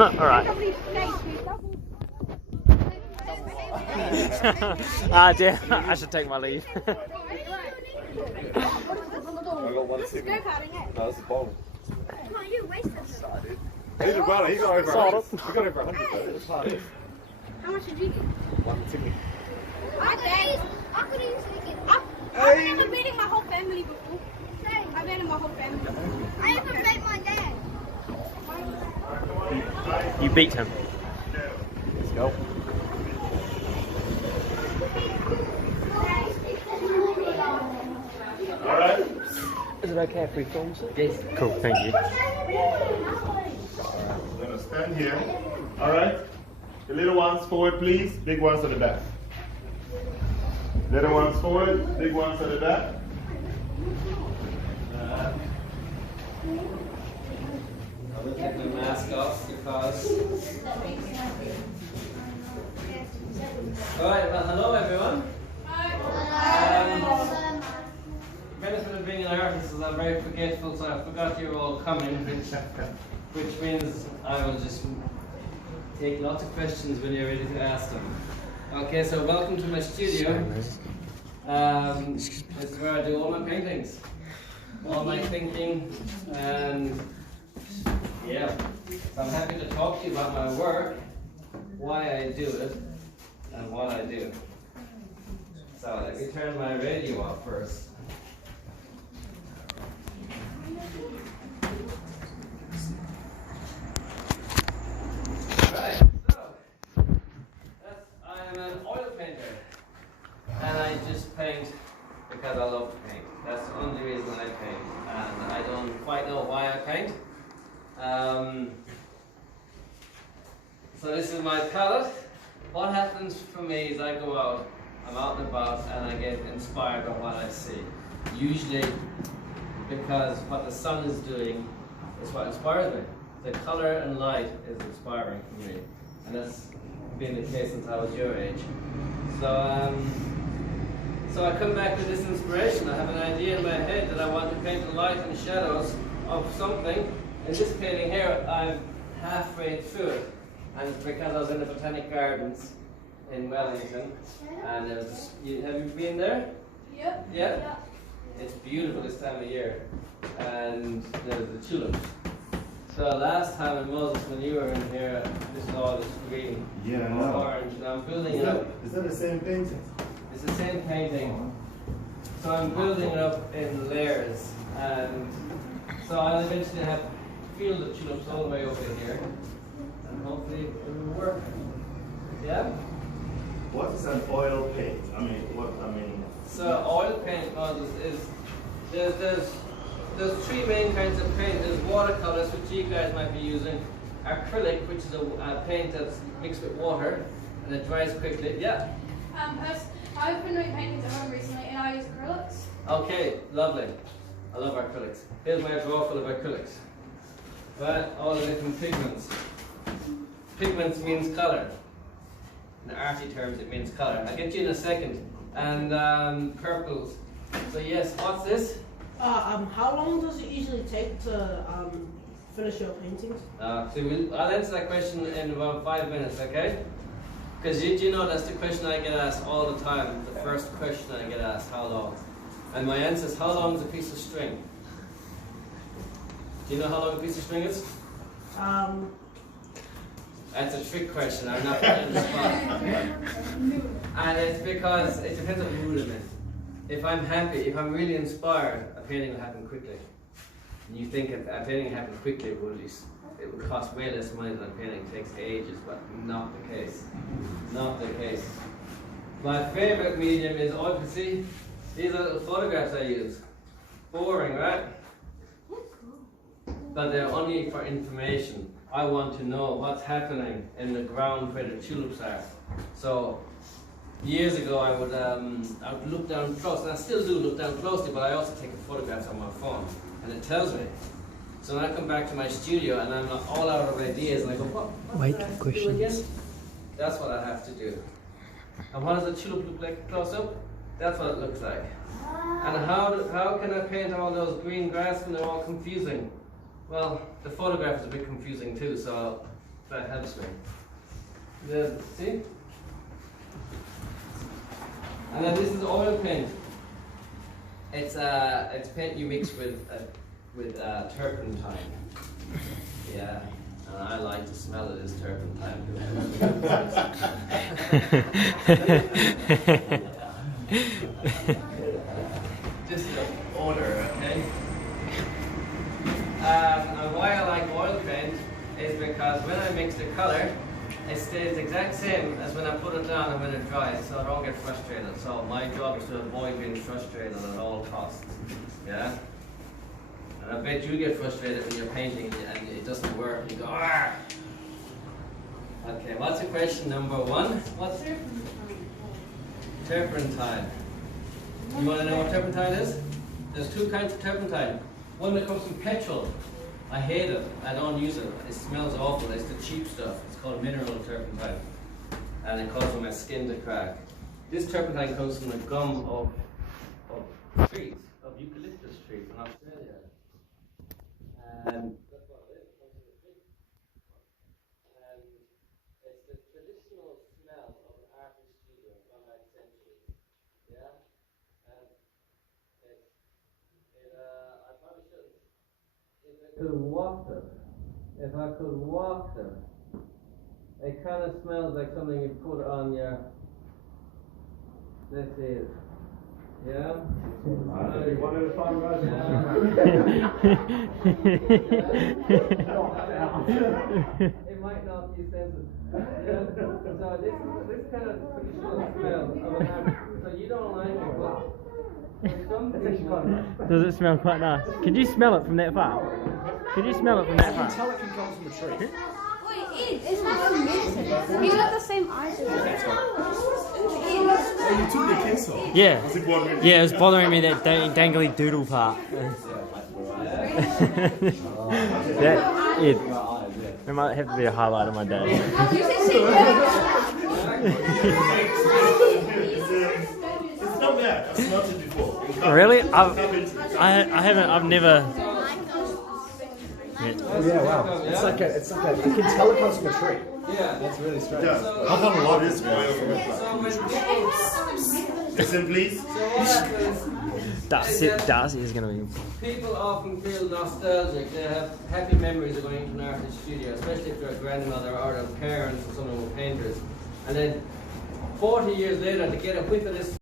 Alright. Ah dear, I should take my leave. I got one too. No, that's a bowling. No, you wasted it. He got over 100. He got over 100 though. How much did you get? One ticket. I could easily get I've been beating my whole family before. I've been in my whole family. I even beat my dad. You beat him. Let's go. Alright. Is it okay if we film it? Yes. Cool, thank you. We're gonna stand here. Alright. The little ones forward, please. Big ones at the back. Little ones forward, big ones at the back. I will take my mask off because. Alright, well, hello everyone. Benefit of being an artist is I'm very forgetful, so I forgot you were all coming, which means I will just take lots of questions when you're ready to ask them. Okay, so welcome to my studio. This is where I do all my paintings, all my thinking, and yeah. So I'm happy to talk to you about my work, why I do it, and what I do. So let me turn my radio off first. Right, so I am an oil painter, and I just paint because I love to paint. That's the only reason I paint, and I don't quite know why I paint. So this is my palette. What happens for me is I go out, I'm out and about, and I get inspired by what I see. Usually because what the sun is doing is what inspires me. The color and light is inspiring for me, and that's been the case since I was your age. So I come back with this inspiration. I have an idea in my head that I want to paint the light and shadows of something. In this painting here, I'm halfway through it, and it's because I was in the Botanic Gardens in Wellington, and have you been there? Yep. Yeah? It's beautiful this time of year, and there's the tulips. So last time in Moses, when you were in here, this is all this green, Yeah, I know. orange, and I'm building it up. Is that the same painting? It's the same painting. So I'm building it up in layers, and so I'll eventually have field of tulips all the way over here, and hopefully it will work. Yeah? What is an oil paint? So oil paint, Moses, is there's three main kinds of paint. There's watercolors, which you guys might be using. Acrylic, which is a paint that's mixed with water, and it dries quickly. Yeah? I've been doing paintings at home recently, and I use acrylics. Okay, lovely. I love acrylics. Here's my drawer full of acrylics. Right, all the different pigments. Pigments means colour. In arty terms, it means colour. I'll get you in a second. And purples. So yes, what's this? How long does it usually take to finish your paintings? I'll answer that question in about 5 minutes, okay? Because you know that's the question I get asked all the time. The first question I get asked, how long? And my answer is, how long is a piece of string? Do you know how long a piece of string is? That's a trick question. I'm not going to respond. And it's because it depends on the mood I'm in. If I'm happy, if I'm really inspired, a painting will happen quickly. And you think if a painting happened quickly, it would cost way less money than a painting. It takes ages, but not the case. Not the case. My favorite medium is oil. See, these are the photographs I use. Boring, right? But they're only for information. I want to know what's happening in the ground where the tulips are. So years ago I would look down close, and I still do look down closely, but I also take photographs on my phone, and it tells me. So when I come back to my studio and I'm all out of ideas, and I go, what Wait, do I have to do questions. again? That's what I have to do. And what does a tulip look like close up? That's what it looks like. And how can I paint all those green grass when they're all confusing? Well, the photograph is a bit confusing too, so That helps me. See? And then this is oil paint. It's paint you mix with turpentine. Yeah, and I like to smell it as turpentine. Just the odor, okay? And why I like oil paint is because when I mix the color, it stays the exact same as when I put it down and when it dries, so I don't get frustrated. So my job is to avoid being frustrated at all costs. Yeah? And I bet you get frustrated when you're painting and it doesn't work. You go, "Argh!" Okay, what's the question number 1? What's turpentine? You want to know what turpentine is? There's 2 kinds of turpentine. One that comes from petrol. I hate it. I don't use it. It smells awful. It's the cheap stuff. It's called mineral turpentine. And it causes my skin to crack. This turpentine comes from the gum of trees, of eucalyptus trees in Australia. And that's what it is. It comes from the tree. And it's the traditional smell of an artist studio gone back centuries. Yeah? And I probably shouldn't. If I could walk them, it kind of smells like something you put on your, let's see it. Yeah? One at a time, guys. It might not be sensitive. Yeah? So this kind of traditional smell of an artist. So you don't like it, but some people, Does it smell quite nice? Could you smell it from that far? Could you smell it from that far? Wait, it's not from medicine. You got the same eyes as me. Oh, you took the case off? Yeah. Was it bothering you? Yeah, it was bothering me, that dangly doodle part. It might have to be a highlight of my day. It's not bad. I've smelled it before. Really? I've never. Yeah, wow. It's like a, you can tell it comes from a tree. yeah. That's really strange. Yeah. I've done a lot of this oil from it. So when people, Listen, please. so what happens? Darcy is going to be. People often feel nostalgic. They have happy memories of going to an artist studio, especially if they're a grandmother or their parents or someone who were painters. And then 40 years later, to get a whiff of this